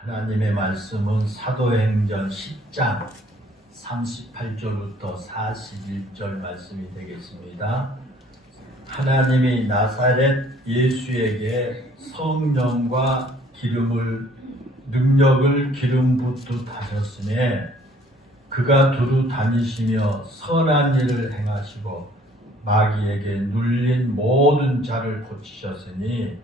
하나님의 말씀은 사도행전 10장 38절부터 41절 말씀이 되겠습니다. 하나님이 나사렛 예수에게 성령과 능력을 기름 붓듯 하셨으며 그가 두루 다니시며 선한 일을 행하시고 마귀에게 눌린 모든 자를 고치셨으니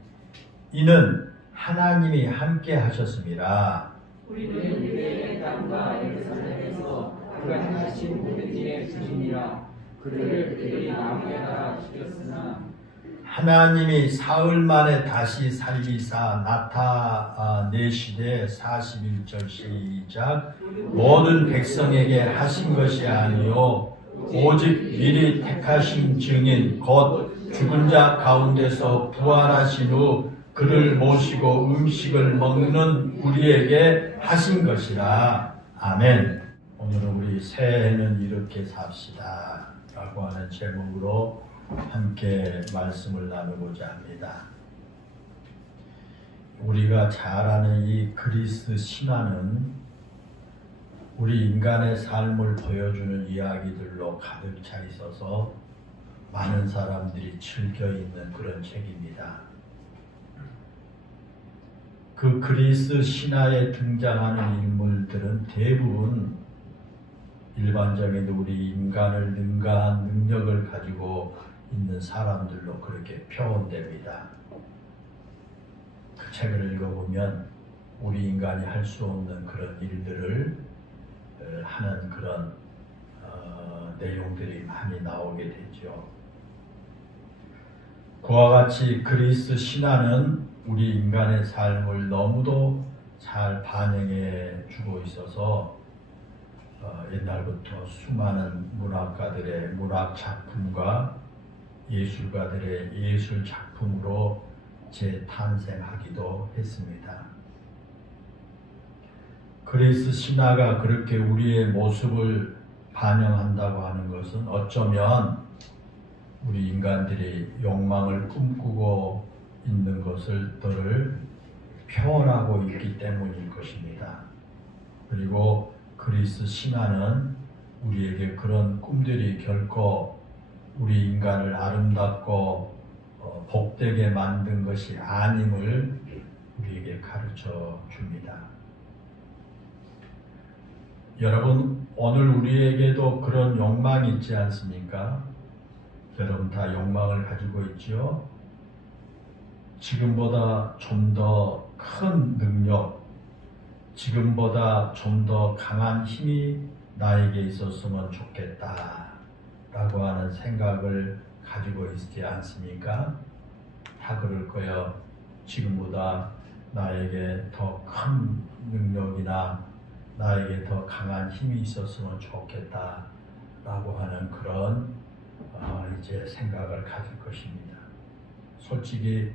이는 하나님이 함께 하셨습니다. 우리는 그의 땅과 예루살렘에서 그가 행하신 모든 일의 증인이라. 그를 그들이 나무에다 죽였으나 하나님이 사흘 만에 다시 살리사 나타내시되 41절 시작. 모든 백성에게 하신 것이 아니요 오직 미리 택하신 증인 곧 죽은 자 가운데서 부활하신 후 그를 모시고 음식을 먹는 우리에게 하신 것이라. 아멘. 오늘은 우리 새해는 이렇게 삽시다 라고 하는 제목으로 함께 말씀을 나누고자 합니다. 우리가 잘 아는 이 그리스 신화는 우리 인간의 삶을 보여주는 이야기들로 가득 차 있어서 많은 사람들이 즐겨 읽는 그런 책입니다. 그 그리스 신화에 등장하는 인물들은 대부분 일반적인 우리 인간을 능가한 능력을 가지고 있는 사람들로 그렇게 표현됩니다. 그 책을 읽어보면 우리 인간이 할 수 없는 그런 일들을 하는 그런 내용들이 많이 나오게 되죠. 그와 같이 그리스 신화는 우리 인간의 삶을 너무도 잘 반영해 주고 있어서 옛날부터 수많은 문학가들의 문학 작품과 예술가들의 예술 작품으로 재탄생하기도 했습니다. 그리스 신화가 그렇게 우리의 모습을 반영한다고 하는 것은 어쩌면 우리 인간들이 욕망을 꿈꾸고 있는 것들을 표현하고 있기 때문일 것입니다. 그리고 그리스 신화는 우리에게 그런 꿈들이 결코 우리 인간을 아름답고 복되게 만든 것이 아님을 우리에게 가르쳐 줍니다. 여러분, 오늘 우리에게도 그런 욕망이 있지 않습니까? 여러분 다 욕망을 가지고 있죠? 지금보다 좀 더 큰 능력, 지금보다 좀 더 강한 힘이 나에게 있었으면 좋겠다 라고 하는 생각을 가지고 있지 않습니까? 다 그럴 거예요. 지금보다 나에게 더 큰 능력이나 나에게 더 강한 힘이 있었으면 좋겠다 라고 하는 그런 이제 생각을 가질 것입니다. 솔직히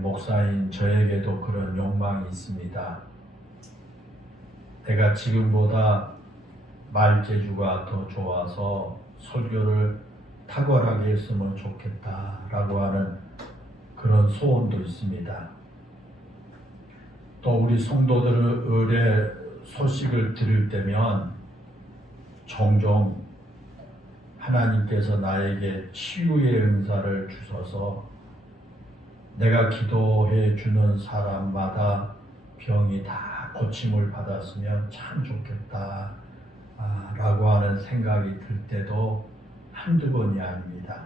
목사인 저에게도 그런 욕망이 있습니다. 내가 지금보다 말재주가 더 좋아서 설교를 탁월하게 했으면 좋겠다라고 하는 그런 소원도 있습니다. 또 우리 성도들의 소식을 들을 때면 종종 하나님께서 나에게 치유의 은사를 주셔서 내가 기도해 주는 사람마다 병이 다 고침을 받았으면 참 좋겠다 라고 하는 생각이 들 때도 한두 번이 아닙니다.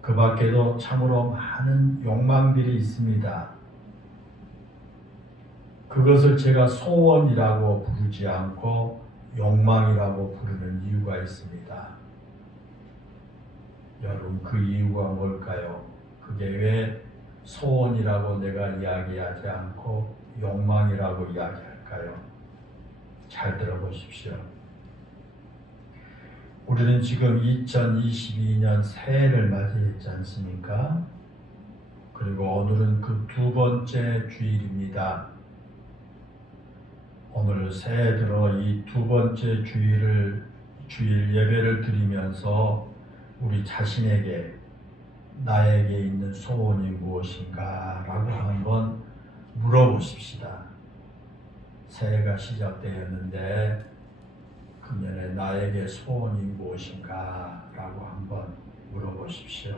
그 밖에도 참으로 많은 욕망들이 있습니다. 그것을 제가 소원이라고 부르지 않고 욕망이라고 부르는 이유가 있습니다. 여러분, 그 이유가 뭘까요? 그게 왜 소원이라고 내가 이야기하지 않고 욕망이라고 이야기할까요? 잘 들어보십시오. 우리는 지금 2022년 새해를 맞이했지 않습니까? 그리고 오늘은 그 두 번째 주일입니다. 오늘 새해 들어 이 두 번째 주일 예배를 드리면서 우리 자신에게 나에게 있는 소원이 무엇인가 라고 한번 물어보십시다. 새해가 시작되었는데 금년에 나에게 소원이 무엇인가? 라고 한번 물어보십시오.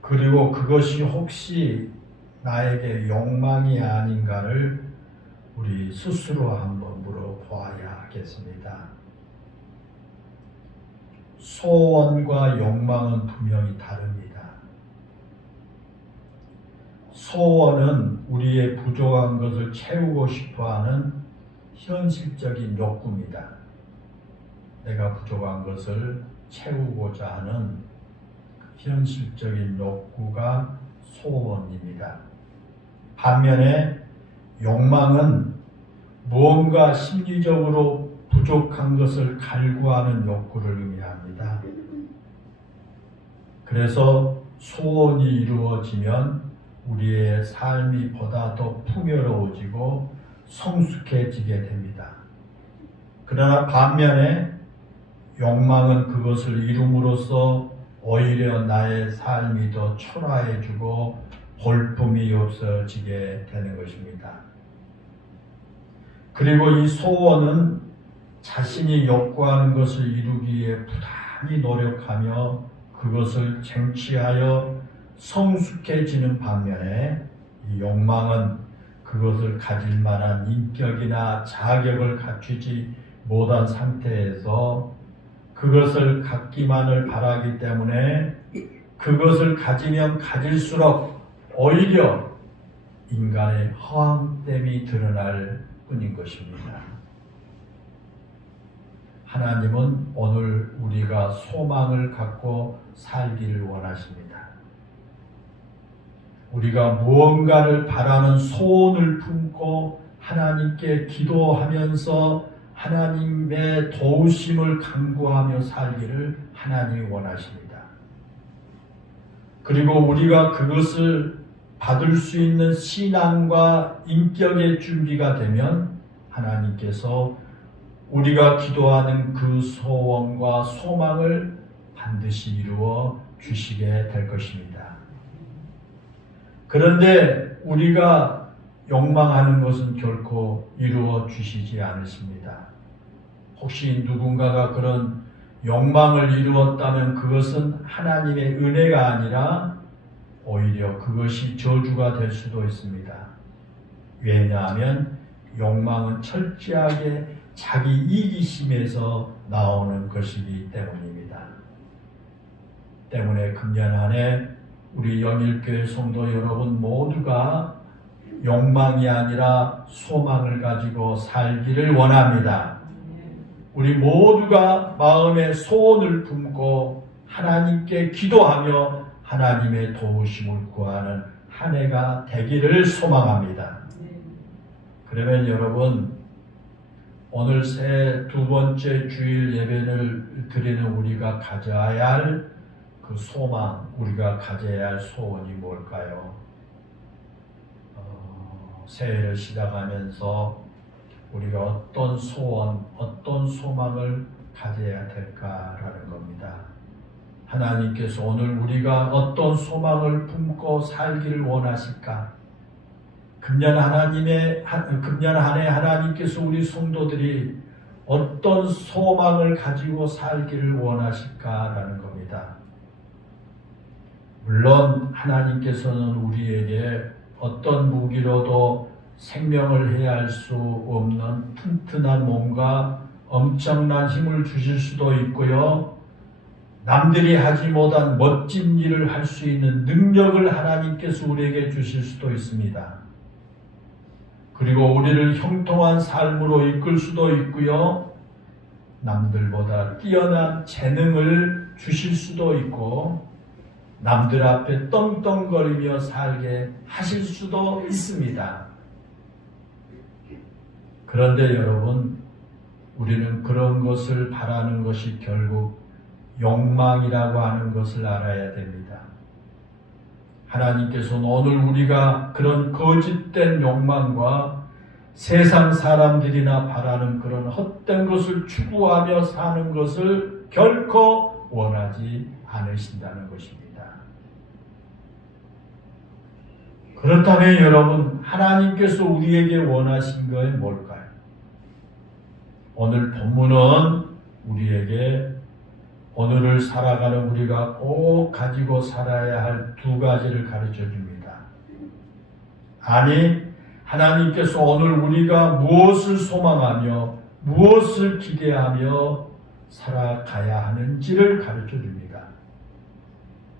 그리고 그것이 혹시 나에게 욕망이 아닌가를 우리 스스로 한번 물어보아야 하겠습니다. 소원과 욕망은 분명히 다릅니다. 소원은 우리의 부족한 것을 채우고 싶어하는 현실적인 욕구입니다. 내가 부족한 것을 채우고자 하는 현실적인 욕구가 소원입니다. 반면에 욕망은 무언가 심리적으로 부족한 것을 갈구하는 욕구를 의미합니다. 그래서 소원이 이루어지면 우리의 삶이 보다 더 풍요로워지고 성숙해지게 됩니다. 그러나 반면에 욕망은 그것을 이룸으로써 오히려 나의 삶이 더 초라해지고 볼품이 없어지게 되는 것입니다. 그리고 이 소원은 자신이 욕구하는 것을 이루기 위해 부단히 노력하며 그것을 쟁취하여 성숙해지는 반면에 이 욕망은 그것을 가질 만한 인격이나 자격을 갖추지 못한 상태에서 그것을 갖기만을 바라기 때문에 그것을 가지면 가질수록 오히려 인간의 허황됨이 드러날 뿐인 것입니다. 하나님은 오늘 우리가 소망을 갖고 살기를 원하십니다. 우리가 무언가를 바라는 소원을 품고 하나님께 기도하면서 하나님의 도우심을 간구하며 살기를 하나님이 원하십니다. 그리고 우리가 그것을 받을 수 있는 신앙과 인격의 준비가 되면 하나님께서 우리가 기도하는 그 소원과 소망을 반드시 이루어 주시게 될 것입니다. 그런데 우리가 욕망하는 것은 결코 이루어 주시지 않으십니다. 혹시 누군가가 그런 욕망을 이루었다면 그것은 하나님의 은혜가 아니라 오히려 그것이 저주가 될 수도 있습니다. 왜냐하면 욕망은 철저하게 자기 이기심에서 나오는 것이기 때문입니다. 때문에 금년 한 해 우리 영일교회 성도 여러분 모두가 욕망이 아니라 소망을 가지고 살기를 원합니다. 우리 모두가 마음의 소원을 품고 하나님께 기도하며 하나님의 도우심을 구하는 한 해가 되기를 소망합니다. 그러면 여러분, 오늘 새 두 번째 주일 예배를 드리는 우리가 가져야 할 그 소망, 우리가 가져야 할 소원이 뭘까요? 새해를 시작하면서 우리가 어떤 소원, 어떤 소망을 가져야 될까라는 겁니다. 하나님께서 오늘 우리가 어떤 소망을 품고 살기를 원하실까? 금년 한 해 하나님께서 우리 성도들이 어떤 소망을 가지고 살기를 원하실까라는 겁니다. 물론 하나님께서는 우리에게 어떤 무기로도 생명을 해할 수 없는 튼튼한 몸과 엄청난 힘을 주실 수도 있고요. 남들이 하지 못한 멋진 일을 할 수 있는 능력을 하나님께서 우리에게 주실 수도 있습니다. 그리고 우리를 형통한 삶으로 이끌 수도 있고요. 남들보다 뛰어난 재능을 주실 수도 있고 남들 앞에 떵떵거리며 살게 하실 수도 있습니다. 그런데 여러분, 우리는 그런 것을 바라는 것이 결국 욕망이라고 하는 것을 알아야 됩니다. 하나님께서는 오늘 우리가 그런 거짓된 욕망과 세상 사람들이나 바라는 그런 헛된 것을 추구하며 사는 것을 결코 원하지 않으신다는 것입니다. 그렇다면 여러분, 하나님께서 우리에게 원하신 것은 뭘까요? 오늘 본문은 우리에게 오늘을 살아가는 우리가 꼭 가지고 살아야 할 두 가지를 가르쳐 줍니다. 아니, 하나님께서 오늘 우리가 무엇을 소망하며 무엇을 기대하며 살아가야 하는지를 가르쳐 줍니다.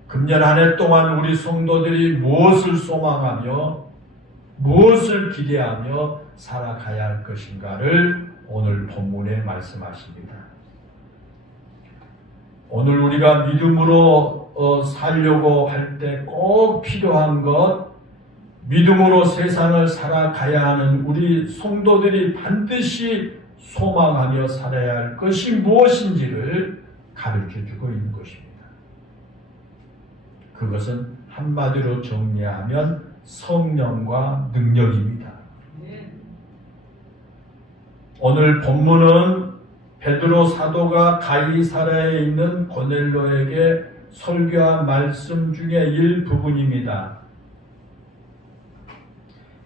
금년 한 해 동안 우리 성도들이 무엇을 소망하며 무엇을 기대하며 살아가야 할 것인가를 오늘 본문에 말씀하십니다. 오늘 우리가 믿음으로 살려고 할 때 꼭 필요한 것, 믿음으로 세상을 살아가야 하는 우리 성도들이 반드시 소망하며 살아야 할 것이 무엇인지를 가르쳐주고 있는 것입니다. 그것은 한마디로 정리하면 성령과 능력입니다. 오늘 본문은 베드로 사도가 가이사랴에 있는 고넬로에게 설교한 말씀 중에 일부분입니다.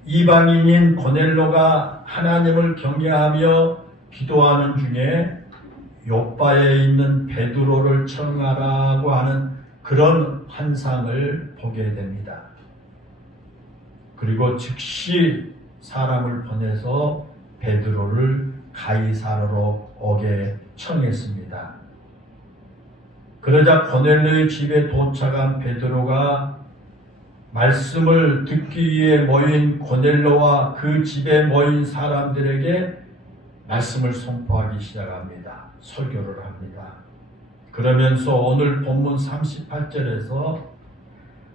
이방인인 고넬로가 하나님을 경외하며 기도하는 중에 요빠에 있는 베드로를 청하라고 하는 그런 환상을 보게 됩니다. 그리고 즉시 사람을 보내서 베드로를 가이사랴로 오게 청했습니다. 그러자 고넬로의 집에 도착한 베드로가 말씀을 듣기 위해 모인 고넬로와 그 집에 모인 사람들에게 말씀을 선포하기 시작합니다. 설교를 합니다. 그러면서 오늘 본문 38절에서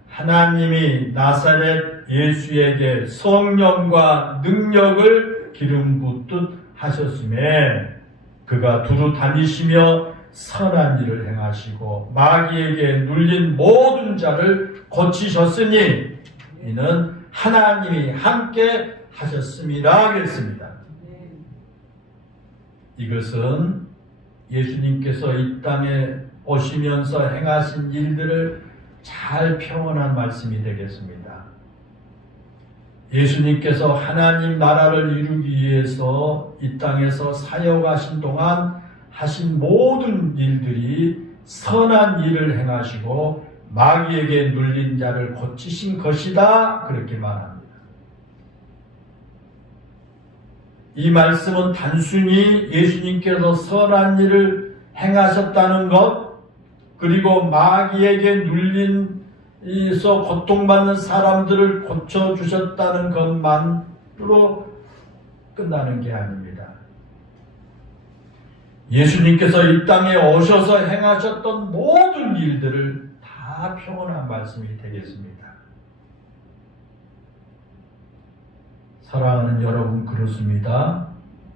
하나님이 나사렛 예수에게 성령과 능력을 기름 붓듯 하셨음에 그가 두루 다니시며 선한 일을 행하시고 마귀에게 눌린 모든 자를 고치셨으니 이는 하나님이 함께 하셨습니다. 그랬습니다. 이것은 예수님께서 이 땅에 오시면서 행하신 일들을 잘 표현한 말씀이 되겠습니다. 예수님께서 하나님 나라를 이루기 위해서 이 땅에서 사역하신 동안 하신 모든 일들이 선한 일을 행하시고 마귀에게 눌린 자를 고치신 것이다. 그렇게 말합니다. 이 말씀은 단순히 예수님께서 선한 일을 행하셨다는 것, 그리고 마귀에게 눌린서 고통받는 사람들을 고쳐주셨다는 것만으로 끝나는 게 아닙니다. 예수님께서 이 땅에 오셔서 행하셨던 모든 일들을 다 표현한 말씀이 되겠습니다. 사랑하는 여러분, 그렇습니다.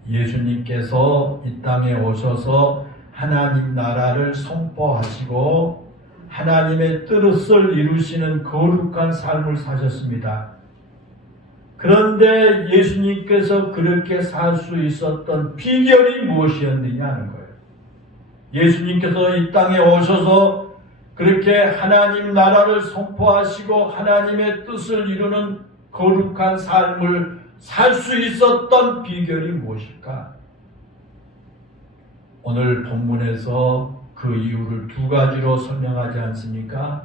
예수님께서 이 땅에 오셔서 하나님 나라를 선포하시고 하나님의 뜻을 이루시는 거룩한 삶을 사셨습니다. 그런데 예수님께서 그렇게 살 수 있었던 비결이 무엇이었느냐 하는 거예요. 예수님께서 이 땅에 오셔서 그렇게 하나님 나라를 선포하시고 하나님의 뜻을 이루는 거룩한 삶을 살 수 있었던 비결이 무엇일까? 오늘 본문에서 그 이유를 두 가지로 설명하지 않습니까?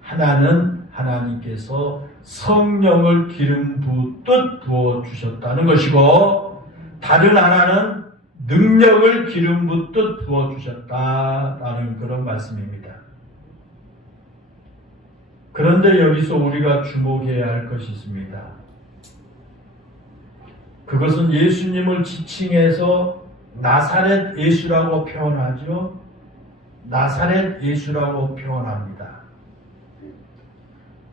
하나는 하나님께서 성령을 기름 붓듯 부어주셨다는 것이고, 다른 하나는 능력을 기름 붓듯 부어주셨다라는 그런 말씀입니다. 그런데 여기서 우리가 주목해야 할 것이 있습니다. 그것은 예수님을 지칭해서 나사렛 예수라고 표현하죠. 나사렛 예수라고 표현합니다.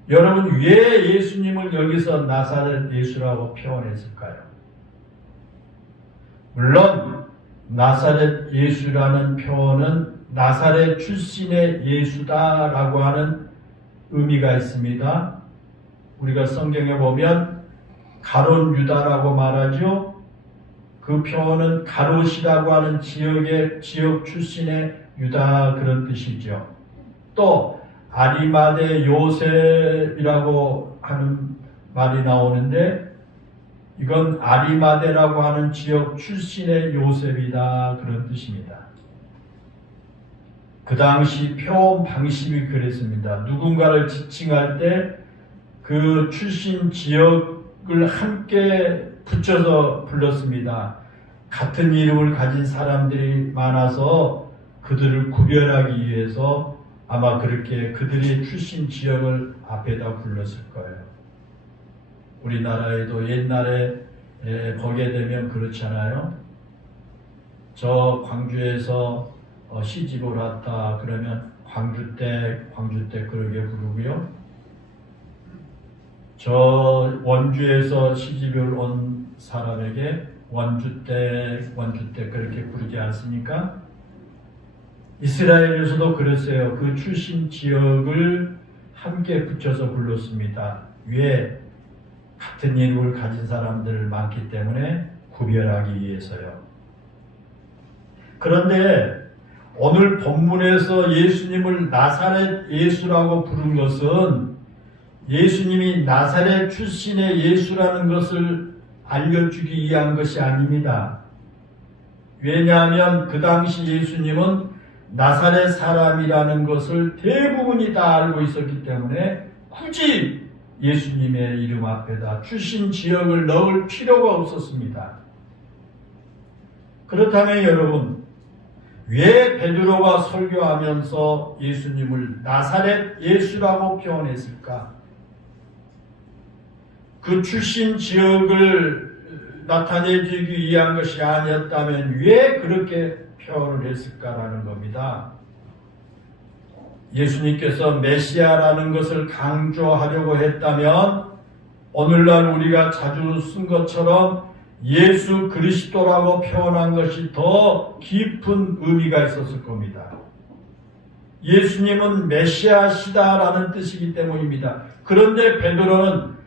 여러분, 왜 예수님을 여기서 나사렛 예수라고 표현했을까요? 물론 나사렛 예수라는 표현은 나사렛 출신의 예수다라고 하는 의미가 있습니다. 우리가 성경에 보면 가롯 유다라고 말하죠. 그 표현은 가롯이라고 하는 지역 출신의 유다, 그런 뜻이죠. 또 아리마대 요셉이라고 하는 말이 나오는데 이건 아리마대라고 하는 지역 출신의 요셉이다 그런 뜻입니다. 그 당시 표현 방식이 그랬습니다. 누군가를 지칭할 때 그 출신 지역을 함께 붙여서 불렀습니다. 같은 이름을 가진 사람들이 많아서 그들을 구별하기 위해서 아마 그렇게 그들의 출신 지역을 앞에다 불렀을 거예요. 우리나라에도 옛날에 보게 되면 그렇잖아요. 저 광주에서 시집을 왔다 그러면 광주댁 그러게 부르고요. 저 원주에서 시집을 온 사람에게 원주댁 그렇게 부르지 않습니까? 이스라엘에서도 그랬어요. 그 출신 지역을 함께 붙여서 불렀습니다. 왜? 같은 이름을 가진 사람들 많기 때문에 구별하기 위해서요. 그런데 오늘 본문에서 예수님을 나사렛 예수라고 부른 것은 예수님이 나사렛 출신의 예수라는 것을 알려주기 위한 것이 아닙니다. 왜냐하면 그 당시 예수님은 나사렛 사람이라는 것을 대부분이 다 알고 있었기 때문에 굳이 예수님의 이름 앞에다 출신 지역을 넣을 필요가 없었습니다. 그렇다면 여러분, 왜 베드로가 설교하면서 예수님을 나사렛 예수라고 표현했을까? 그 출신 지역을 나타내주기 위한 것이 아니었다면 왜 그렇게 표현을 했을까라는 겁니다. 예수님께서 메시아라는 것을 강조하려고 했다면 오늘날 우리가 자주 쓴 것처럼 예수 그리스도라고 표현한 것이 더 깊은 의미가 있었을 겁니다. 예수님은 메시아시다라는 뜻이기 때문입니다. 그런데 베드로는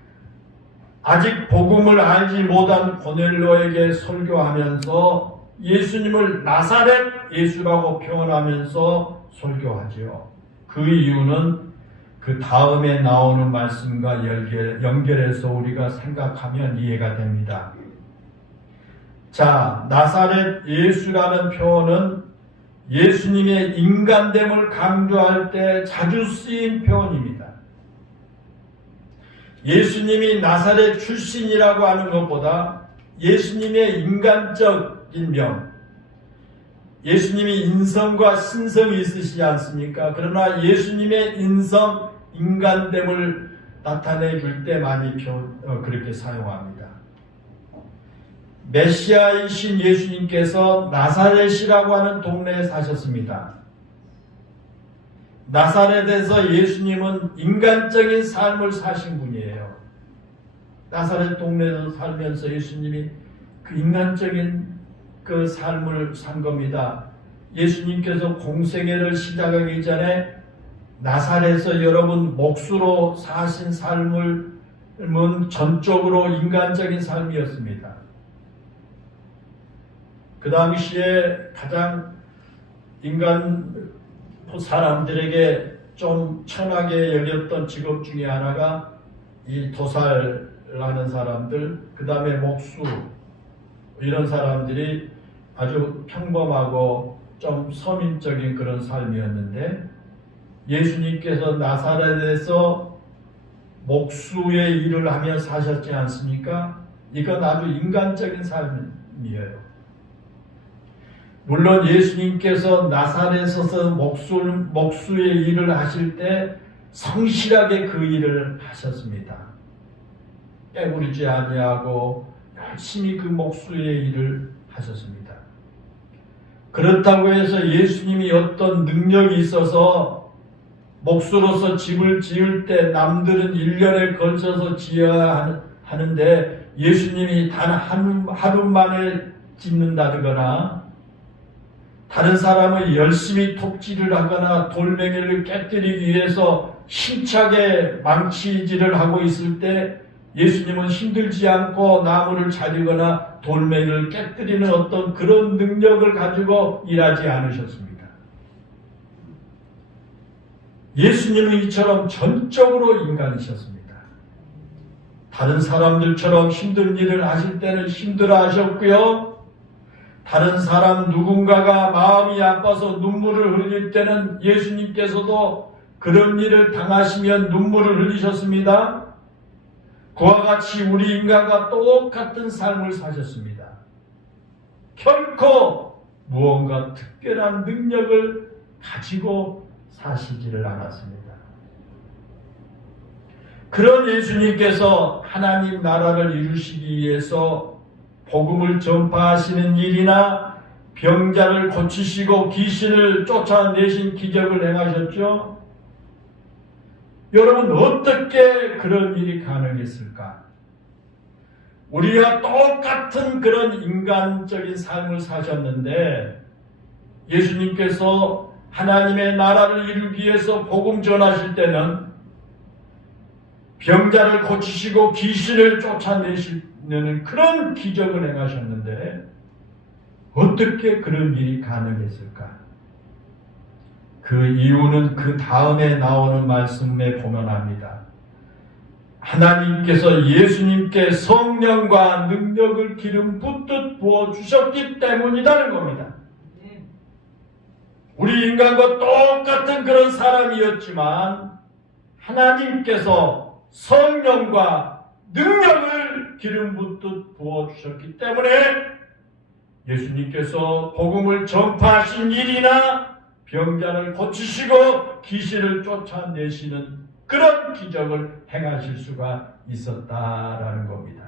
아직 복음을 알지 못한 고넬로에게 설교하면서 예수님을 나사렛 예수라고 표현하면서 설교하지요. 그 이유는 그 다음에 나오는 말씀과 연결해서 우리가 생각하면 이해가 됩니다. 자, 나사렛 예수라는 표현은 예수님의 인간됨을 강조할 때 자주 쓰인 표현입니다. 예수님이 나사렛 출신이라고 하는 것보다 예수님의 인간적인 면, 예수님이 인성과 신성이 있으시지 않습니까? 그러나 예수님의 인간됨을 나타내 줄 때 많이 그렇게 사용합니다. 메시아이신 예수님께서 나사렛이라고 하는 동네에 사셨습니다. 나사렛에서 예수님은 인간적인 삶을 사신 분이에요. 나사렛 동네에서 살면서 예수님이 그 인간적인 그 삶을 산 겁니다. 예수님께서 공생애를 시작하기 전에 나사렛에서 여러분 몫으로 사신 삶은 전적으로 인간적인 삶이었습니다. 그 당시에 가장 인간 사람들에게 좀 천하게 여겼던 직업 중에 하나가 이 도살하는 사람들, 그 다음에 목수, 이런 사람들이 아주 평범하고 좀 서민적인 그런 삶이었는데 예수님께서 나사렛에서 목수의 일을 하며 사셨지 않습니까? 이건 아주 인간적인 삶이에요. 물론 예수님께서 나사렛에서 목수의 일을 하실 때 성실하게 그 일을 하셨습니다. 깨부리지 아니하고 열심히 그 목수의 일을 하셨습니다. 그렇다고 해서 예수님이 어떤 능력이 있어서 목수로서 집을 지을 때 남들은 1년에 걸쳐서 지어야 하는데 예수님이 단 하루 만에 짓는다거나 다른 사람은 열심히 톱질을 하거나 돌멩이를 깨뜨리기 위해서 힘차게 망치질을 하고 있을 때 예수님은 힘들지 않고 나무를 자르거나 돌멩이를 깨뜨리는 어떤 그런 능력을 가지고 일하지 않으셨습니다. 예수님은 이처럼 전적으로 인간이셨습니다. 다른 사람들처럼 힘든 일을 하실 때는 힘들어 하셨고요. 다른 사람 누군가가 마음이 아파서 눈물을 흘릴 때는 예수님께서도 그런 일을 당하시면 눈물을 흘리셨습니다. 그와 같이 우리 인간과 똑같은 삶을 사셨습니다. 결코 무언가 특별한 능력을 가지고 사시지를 않았습니다. 그런 예수님께서 하나님 나라를 이루시기 위해서 복음을 전파하시는 일이나 병자를 고치시고 귀신을 쫓아내신 기적을 행하셨죠. 여러분, 어떻게 그런 일이 가능했을까? 우리와 똑같은 그런 인간적인 삶을 사셨는데 예수님께서 하나님의 나라를 이루기 위해서 복음 전하실 때는 병자를 고치시고 귀신을 쫓아내시는 그런 기적을 행하셨는데 어떻게 그런 일이 가능했을까? 그 이유는 그 다음에 나오는 말씀에 보면 합니다. 하나님께서 예수님께 성령과 능력을 기름 붓듯 부어주셨기 때문이라는 겁니다. 우리 인간과 똑같은 그런 사람이었지만 하나님께서 성령과 능력을 기름 붓듯 부어주셨기 때문에 예수님께서 복음을 전파하신 일이나 병자를 고치시고 귀신을 쫓아내시는 그런 기적을 행하실 수가 있었다라는 겁니다.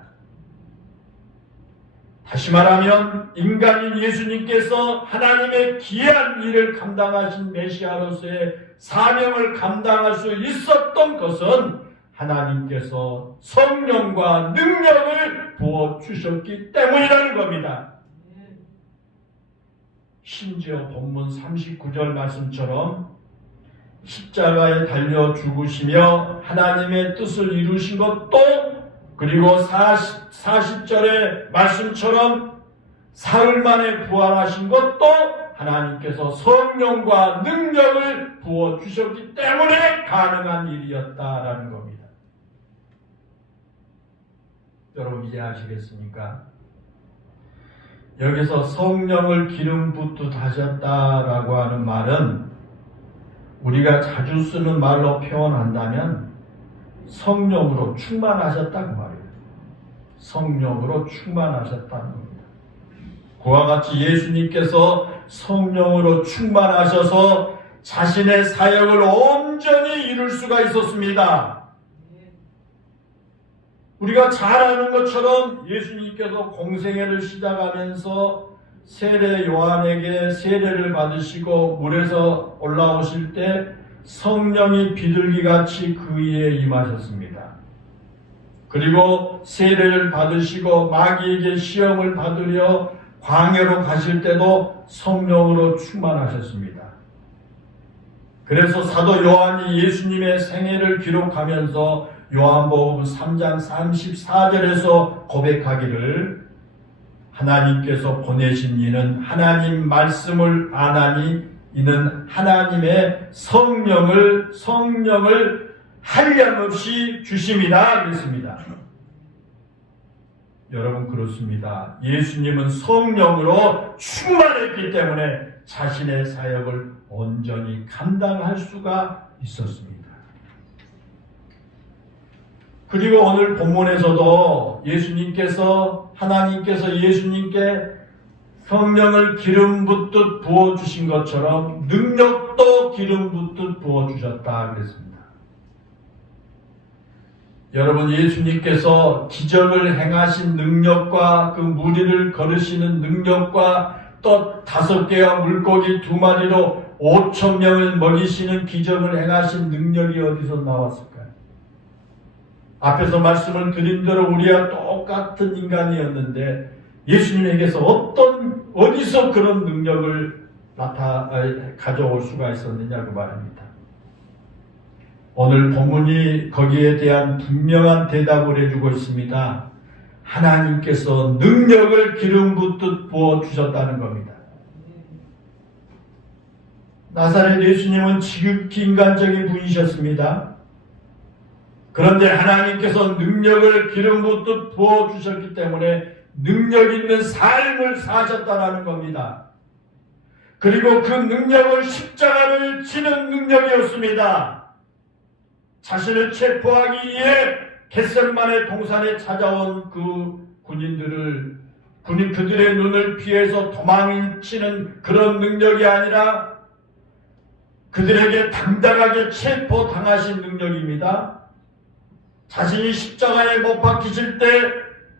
다시 말하면 인간인 예수님께서 하나님의 귀한 일을 감당하신 메시아로서의 사명을 감당할 수 있었던 것은 하나님께서 성령과 능력을 부어주셨기 때문이라는 겁니다. 심지어 본문 39절 말씀처럼 십자가에 달려 죽으시며 하나님의 뜻을 이루신 것도, 그리고 40절의 말씀처럼 사흘 만에 부활하신 것도 하나님께서 성령과 능력을 부어주셨기 때문에 가능한 일이었다라는 겁니다. 여러분 이해하시겠습니까? 여기서 성령을 기름 붓듯 하셨다라고 하는 말은 우리가 자주 쓰는 말로 표현한다면 성령으로 충만하셨다고 말이에요. 성령으로 충만하셨다는 겁니다. 그와 같이 예수님께서 성령으로 충만하셔서 자신의 사역을 온전히 이룰 수가 있었습니다. 우리가 잘 아는 것처럼 예수님께서 공생애를 시작하면서 세례 요한에게 세례를 받으시고 물에서 올라오실 때 성령이 비둘기같이 그 위에 임하셨습니다. 그리고 세례를 받으시고 마귀에게 시험을 받으려 광야로 가실 때도 성령으로 충만하셨습니다. 그래서 사도 요한이 예수님의 생애를 기록하면서 요한복음 3장 34절에서 고백하기를 하나님께서 보내신 이는 하나님 말씀을 안하니 이는 하나님의 성령을 한량없이 주심이다 그랬습니다. 여러분 그렇습니다. 예수님은 성령으로 충만했기 때문에 자신의 사역을 온전히 감당할 수가 있었습니다. 그리고 오늘 본문에서도 하나님께서 예수님께 성령을 기름 붓듯 부어주신 것처럼 능력도 기름 붓듯 부어주셨다 그랬습니다. 여러분 예수님께서 기적을 행하신 능력과 그 무리를 거르시는 능력과 또 5개와 물고기 2마리로 5,000명을 먹이시는 기적을 행하신 능력이 어디서 나왔을까요? 앞에서 말씀을 드린 대로 우리와 똑같은 인간이었는데 예수님에게서 어디서 그런 능력을 가져올 수가 있었느냐고 말합니다. 오늘 본문이 거기에 대한 분명한 대답을 해주고 있습니다. 하나님께서 능력을 기름 붓듯 부어주셨다는 겁니다. 나사렛 예수님은 지극히 인간적인 분이셨습니다. 그런데 하나님께서 능력을 기름 붓듯 부어주셨기 때문에 능력 있는 삶을 사셨다는 겁니다. 그리고 그 능력은 십자가를 지는 능력이었습니다. 자신을 체포하기 위해 겟세마네 동산에 찾아온 그 그들의 눈을 피해서 도망치는 그런 능력이 아니라 그들에게 당당하게 체포당하신 능력입니다. 자신이 십자가에 못 박히실 때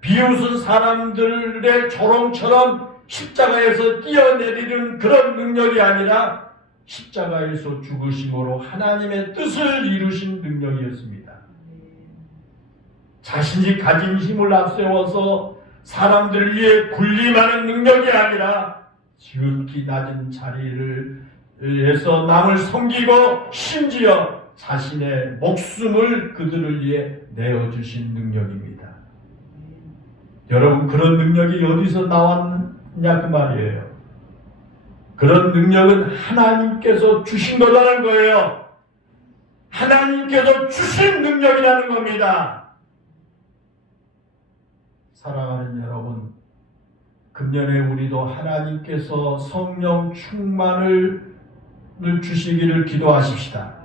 비웃은 사람들의 조롱처럼 십자가에서 뛰어내리는 그런 능력이 아니라 십자가에서 죽으심으로 하나님의 뜻을 이루신 능력이었습니다. 자신이 가진 힘을 앞세워서 사람들을 위해 군림하는 능력이 아니라 지극히 낮은 자리에서 남을 섬기고 심지어 자신의 목숨을 그들을 위해 내어주신 능력입니다. 여러분, 그런 능력이 어디서 나왔냐 그 말이에요. 그런 능력은 하나님께서 주신 거라는 거예요. 하나님께서 주신 능력이라는 겁니다. 사랑하는 여러분, 금년에 우리도 하나님께서 성령 충만을 주시기를 기도하십시다.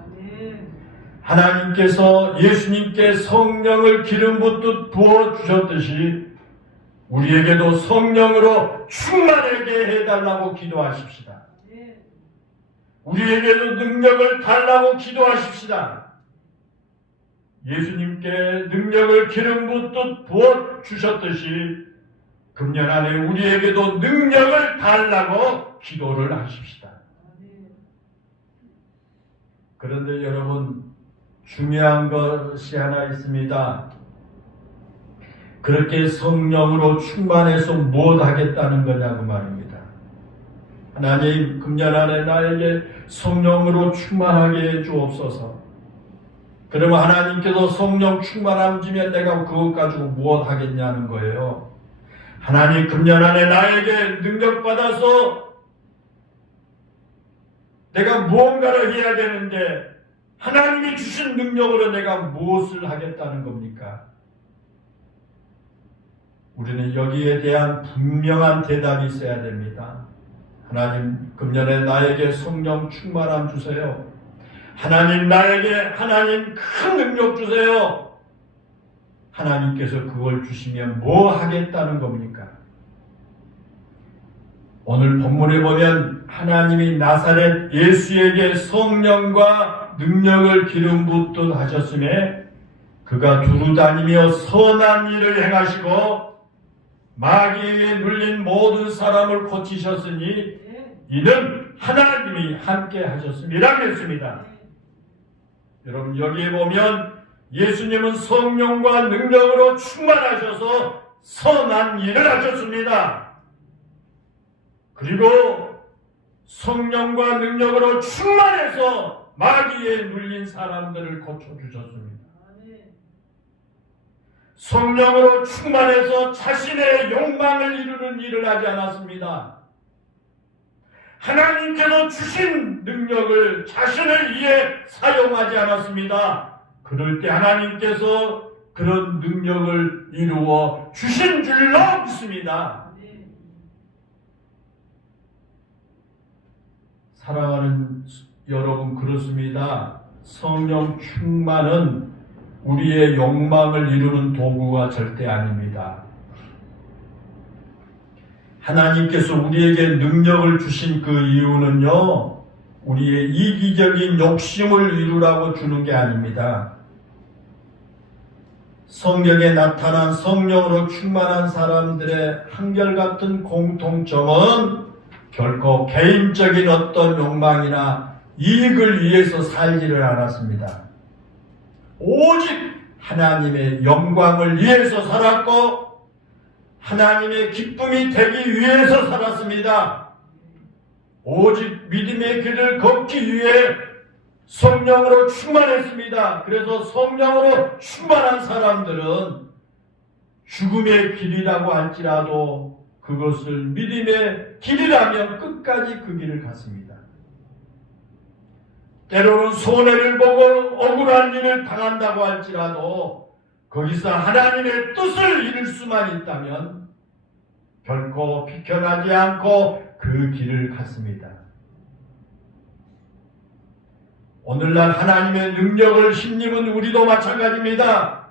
하나님께서 예수님께 성령을 기름 붓듯 부어주셨듯이 우리에게도 성령으로 충만하게 해달라고 기도하십시다. 우리에게도 능력을 달라고 기도하십시다. 예수님께 능력을 기름 붓듯 부어주셨듯이 금년 안에 우리에게도 능력을 달라고 기도를 하십시다. 그런데 여러분, 중요한 것이 하나 있습니다. 그렇게 성령으로 충만해서 무엇 하겠다는 거냐고 말입니다. 하나님, 금년 안에 나에게 성령으로 충만하게 해 주옵소서. 그러면 하나님께서 성령 충만함 주면 내가 그것 가지고 무엇 하겠냐는 거예요. 하나님, 금년 안에 나에게 능력 받아서 내가 무언가를 해야 되는데 하나님이 주신 능력으로 내가 무엇을 하겠다는 겁니까? 우리는 여기에 대한 분명한 대답이 있어야 됩니다. 하나님, 금년에 나에게 성령 충만함 주세요. 하나님, 나에게 하나님 큰 능력 주세요. 하나님께서 그걸 주시면 뭐 하겠다는 겁니까? 오늘 본문에 보면 하나님이 나사렛 예수에게 성령과 능력을 기름 붓듯 하셨음에 그가 두루다니며 선한 일을 행하시고 마귀에게 눌린 모든 사람을 고치셨으니 이는 하나님이 함께 하셨습니다. 그랬습니다. 여러분, 여기에 보면 예수님은 성령과 능력으로 충만하셔서 선한 일을 하셨습니다. 그리고 성령과 능력으로 충만해서 마귀에 눌린 사람들을 고쳐주셨습니다. 성령으로 충만해서 자신의 욕망을 이루는 일을 하지 않았습니다. 하나님께서 주신 능력을 자신을 위해 사용하지 않았습니다. 그럴 때 하나님께서 그런 능력을 이루어 주신 줄로 믿습니다. 사랑하는 여러분, 그렇습니다. 성령 충만은 우리의 욕망을 이루는 도구가 절대 아닙니다. 하나님께서 우리에게 능력을 주신 그 이유는요, 우리의 이기적인 욕심을 이루라고 주는 게 아닙니다. 성경에 나타난 성령으로 충만한 사람들의 한결같은 공통점은 결코 개인적인 어떤 욕망이나 이익을 위해서 살지를 않았습니다. 오직 하나님의 영광을 위해서 살았고 하나님의 기쁨이 되기 위해서 살았습니다. 오직 믿음의 길을 걷기 위해 성령으로 충만했습니다. 그래서 성령으로 충만한 사람들은 죽음의 길이라고 할지라도 그것을 믿음의 길이라면 끝까지 그 길을 갔습니다. 때로는 손해를 보고 억울한 일을 당한다고 할지라도 거기서 하나님의 뜻을 이룰 수만 있다면 결코 비켜나지 않고 그 길을 갔습니다. 오늘날 하나님의 능력을 힘입은 우리도 마찬가지입니다.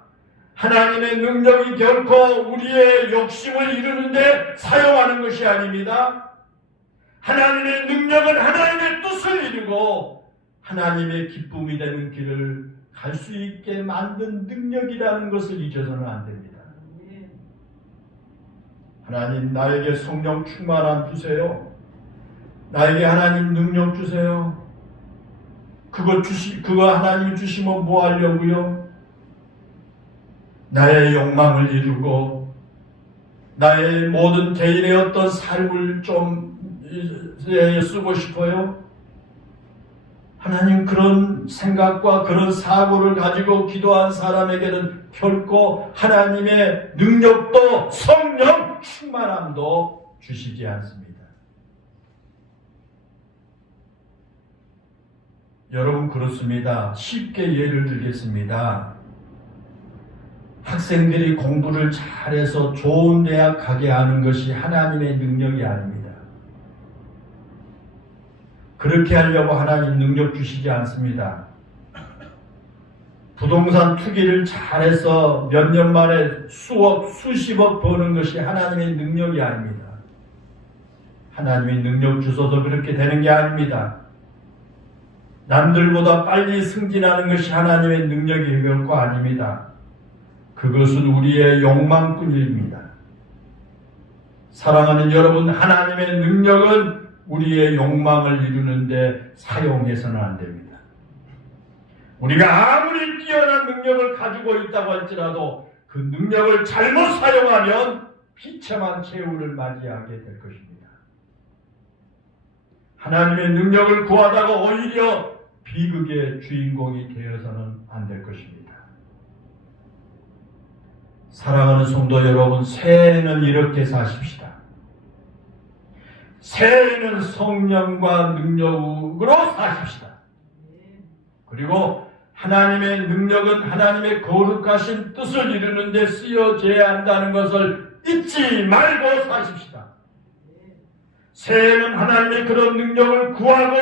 하나님의 능력이 결코 우리의 욕심을 이루는데 사용하는 것이 아닙니다. 하나님의 능력은 하나님의 뜻을 이루고 하나님의 기쁨이 되는 길을 갈 수 있게 만든 능력이라는 것을 잊어서는 안 됩니다. 하나님, 나에게 성령 충만함 주세요. 나에게 하나님 능력 주세요. 그거 하나님 주시면 뭐 하려고요? 나의 욕망을 이루고 나의 모든 개인의 어떤 삶을 좀 쓰고 싶어요? 하나님, 그런 생각과 그런 사고를 가지고 기도한 사람에게는 결코 하나님의 능력도 성령 충만함도 주시지 않습니다. 여러분, 그렇습니다. 쉽게 예를 들겠습니다. 학생들이 공부를 잘해서 좋은 대학 가게 하는 것이 하나님의 능력이 아닙니다. 그렇게 하려고 하나님 능력 주시지 않습니다. 부동산 투기를 잘해서 몇 년 만에 수억, 수십억 버는 것이 하나님의 능력이 아닙니다. 하나님의 능력 주셔서 그렇게 되는 게 아닙니다. 남들보다 빨리 승진하는 것이 하나님의 능력이 결코 아닙니다. 그것은 우리의 욕망뿐입니다. 사랑하는 여러분, 하나님의 능력은 우리의 욕망을 이루는데 사용해서는 안 됩니다. 우리가 아무리 뛰어난 능력을 가지고 있다고 할지라도 그 능력을 잘못 사용하면 비참한 최후를 맞이하게 될 것입니다. 하나님의 능력을 구하다가 오히려 비극의 주인공이 되어서는 안 될 것입니다. 사랑하는 성도 여러분, 새해에는 이렇게 사십시다. 새해에는 성령과 능력으로 사십시다. 그리고 하나님의 능력은 하나님의 거룩하신 뜻을 이루는 데 쓰여져야 한다는 것을 잊지 말고 사십시다. 새해에는 하나님의 그런 능력을 구하고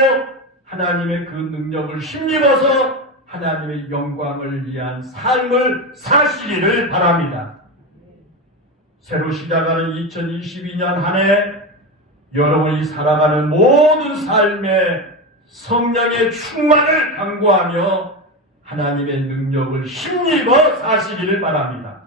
하나님의 그 능력을 힘입어서 하나님의 영광을 위한 삶을 사시기를 바랍니다. 새로 시작하는 2022년 한 해 여러분이 살아가는 모든 삶에 성령의 충만을 강구하며 하나님의 능력을 힘입어 사시기를 바랍니다.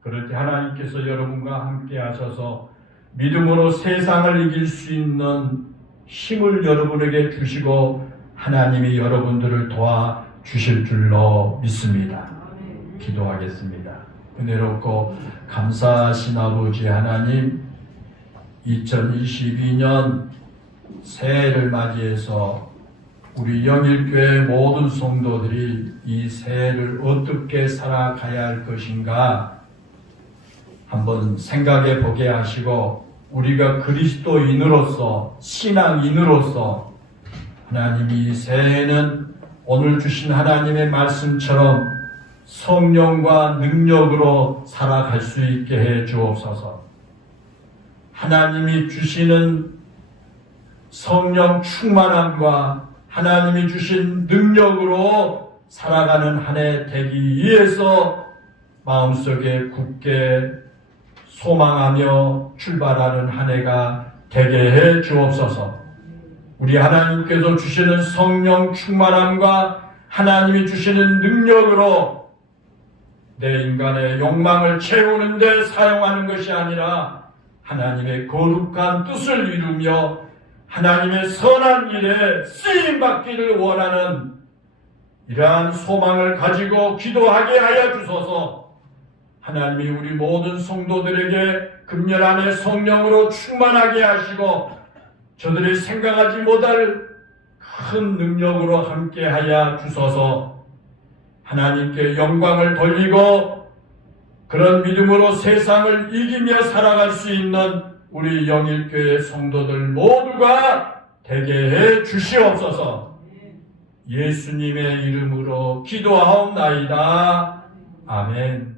그럴 때 하나님께서 여러분과 함께 하셔서 믿음으로 세상을 이길 수 있는 힘을 여러분에게 주시고 하나님이 여러분들을 도와 주실 줄로 믿습니다. 기도하겠습니다. 은혜롭고 감사하신 아버지 하나님, 2022년 새해를 맞이해서 우리 영일교회 모든 성도들이 이 새해를 어떻게 살아가야 할 것인가 한번 생각해 보게 하시고, 우리가 그리스도인으로서 신앙인으로서 하나님이 이 새해에는 오늘 주신 하나님의 말씀처럼 성령과 능력으로 살아갈 수 있게 해 주옵소서. 하나님이 주시는 성령 충만함과 하나님이 주신 능력으로 살아가는 한 해 되기 위해서 마음속에 굳게 소망하며 출발하는 한 해가 되게 해 주옵소서. 우리 하나님께서 주시는 성령 충만함과 하나님이 주시는 능력으로 내 인간의 욕망을 채우는 데 사용하는 것이 아니라 하나님의 거룩한 뜻을 이루며 하나님의 선한 일에 쓰임받기를 원하는 이러한 소망을 가지고 기도하게 하여 주소서. 하나님이 우리 모든 성도들에게 금년 안에 성령으로 충만하게 하시고 저들이 생각하지 못할 큰 능력으로 함께하여 주소서. 하나님께 영광을 돌리고 그런 믿음으로 세상을 이기며 살아갈 수 있는 우리 영일교회 성도들 모두가 되게 해 주시옵소서. 예수님의 이름으로 기도하옵나이다. 아멘.